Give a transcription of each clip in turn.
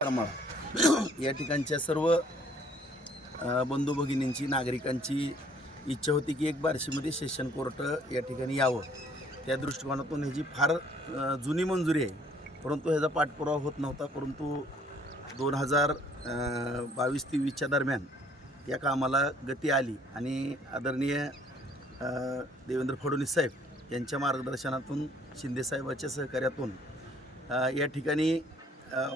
या ठिकाणच्या सर्व बंधू भगिनींची नागरिकांची इच्छा होती की एक बार्शीमध्ये सेशन कोर्ट या ठिकाणी यावं. त्या दृष्टिकोनातून ह्याची फार जुनी मंजुरी आहे, परंतु ह्याचा पाठपुरावा होत नव्हता. परंतु 2022-23च्या दरम्यान या कामाला गती आली आणि आदरणीय देवेंद्र फडणवीस साहेब यांच्या मार्गदर्शनातून, शिंदेसाहेबांच्या सहकार्यातून या ठिकाणी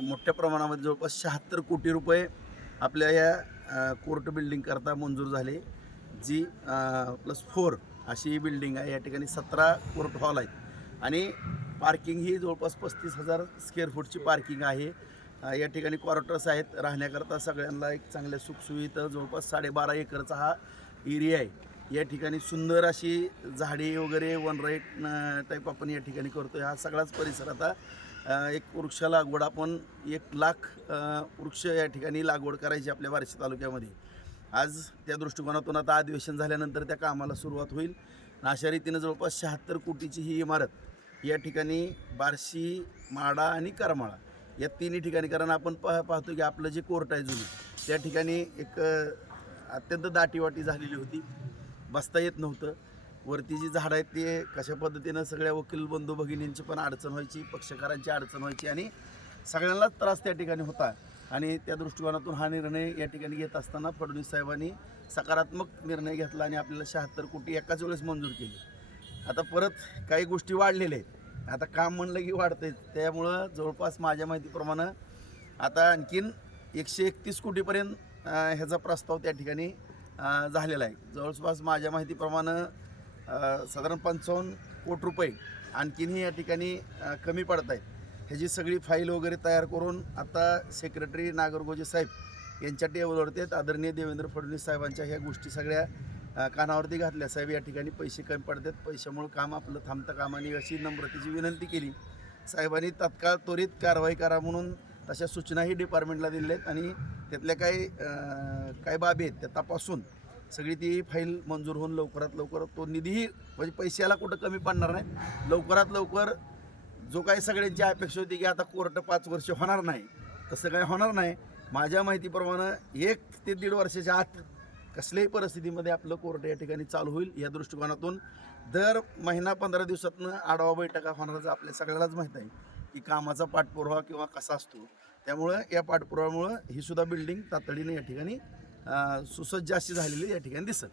मोठ्या प्रमाणामध्ये जवळपास 76 कोटी रुपये आपल्या या कोर्ट बिल्डिंग करता मंजूर झाले. जी +4 अशी बिल्डिंग आहे. या ठिकाणी 17 कोर्ट हॉल आहेत आणि पार्किंग ही जवळपास 35,000 स्क्वेअर फूटची पार्किंग आहे. या ठिकाणी क्वार्टर्स आहेत, राहण्याकरता सगळ्यांना एक चांगल्या सुखसुविधा. जवळपास 12.5 एकरचा हा एरिया आहे. या ठिकाणी सुंदर अशी झाडी वगैरे वनराईट टाईप आपण या ठिकाणी करतो. हा सगळाच परिसर आता एक वृक्ष लागवड, आपण 1 लाख वृक्ष या ठिकाणी लागवड करायची आपल्या बार्शी तालुक्यामध्ये. आज त्या दृष्टिकोनातून आता अधिवेशन झाल्यानंतर त्या कामाला सुरुवात होईल. अशा रीतीनं जवळपास 76 कोटीची ही इमारत या ठिकाणी बार्शी, माडा आणि करमाळा या तिन्ही ठिकाणी, कारण आपण पाहतो की आपलं जे कोर्ट आहे जुनी, त्या ठिकाणी एक अत्यंत दाटीवाटी झालेली होती, बसता येत नव्हतं. वरती जी झाडं आहेत ते कशा पद्धतीनं सगळ्या वकील बंधू भगिनींची पण अडचण व्हायची, पक्षकारांची अडचण व्हायची आणि सगळ्यांनाच त्रास त्या ठिकाणी होता. आणि त्या दृष्टिकोनातून हा निर्णय या ठिकाणी घेत असताना फडणवीस साहेबांनी सकारात्मक निर्णय घेतला आणि आपल्याला 76 कोटी एकाच वेळेस मंजूर केली. आता परत काही गोष्टी वाढलेल्या आहेत. आता काम म्हणलं की वाढतं आहे. त्यामुळं जवळपास माझ्या माहितीप्रमाणे आता आणखीन 131 कोटीपर्यंत ह्याचा प्रस्ताव त्या ठिकाणी झालेला आहे. जवळपास माझ्या माहितीप्रमाणे साधारण 55 कोटी रुपये आणखीनही या ठिकाणी कमी पडत आहेत. ह्याची सगळी फाईल वगैरे तयार करून आता सेक्रेटरी नागरगोजे साहेब यांच्या टेबलवरती आहेत. आदरणीय देवेंद्र फडणवीस साहेबांच्या ह्या गोष्टी सगळ्या कानावरती घातल्या. साहेब, या ठिकाणी पैसे कमी पडतात, पैशामुळे काम आपलं थांबतं कामा नये अशी नम्रतेची विनंती केली. साहेबांनी तात्काळ त्वरित कारवाई करा म्हणून तशा सूचनाही डिपार्टमेंटला दिलेल्या आहेत आणि त्यातल्या काही बाबी आहेत त्या तपासून सगळी ती फाईल मंजूर होऊन लवकरात लवकर तो निधीही, म्हणजे पैशाला कुठं कमी पडणार नाही. लवकरात लवकर जो काही सगळ्यांची अपेक्षा होती की आता कोर्ट 5 वर्ष होणार नाही, तसं काही होणार नाही. माझ्या माहितीप्रमाणे 1 ते 1.5 वर्षाच्या आत कसल्याही परिस्थितीमध्ये आपलं कोर्ट या ठिकाणी चालू होईल. या दृष्टिकोनातून दर महिना 15 दिवसातनं आढावा बैठका होणारच. आपल्या सगळ्यालाच माहीत आहे की कामाचा पाठपुरावा किंवा कसा असतो. त्यामुळं या पाठपुराव्यामुळं ही सुद्धा बिल्डिंग तातडीने या ठिकाणी सुसज्ज अशी झालेली या ठिकाणी दिसत.